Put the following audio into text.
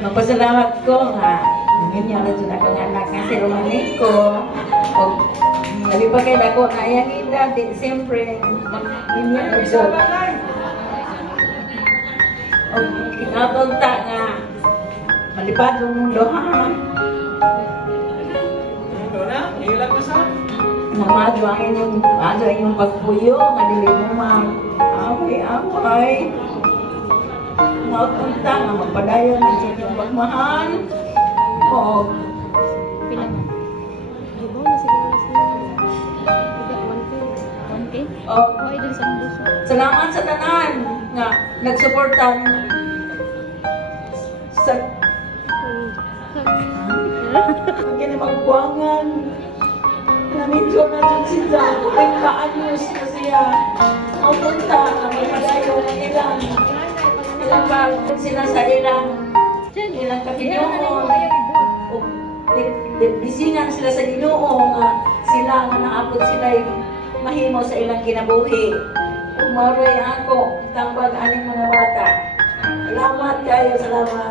Magpasalamat ko nga ninyo na dyan akong anak nga si Romanico. O labi pa kayo ako na iyang edad, siyempre ninyo na dyan. O kinatunta nga malipad yung mundo ha. Namado ang inyong pagpuyo, nga dili mo away-away. Maupunta nga magpadayon ng sa inyong pagmahal. O Ibaw na siguro sa 1K. salamat sa tanan nga nagsuportan sa hindi magbuangan. Namidyo na dyan sila. Kung kaanyos na siya. Maupunta nga magpadayon ng ilang sila sa ilang kapinyong. Bisingan sila sa Ginoo nga sila nga naabot sila mahimo sa ilang kinabuhi. Umaroy ako tambag aning mga bata. Salamat kayo, salamat.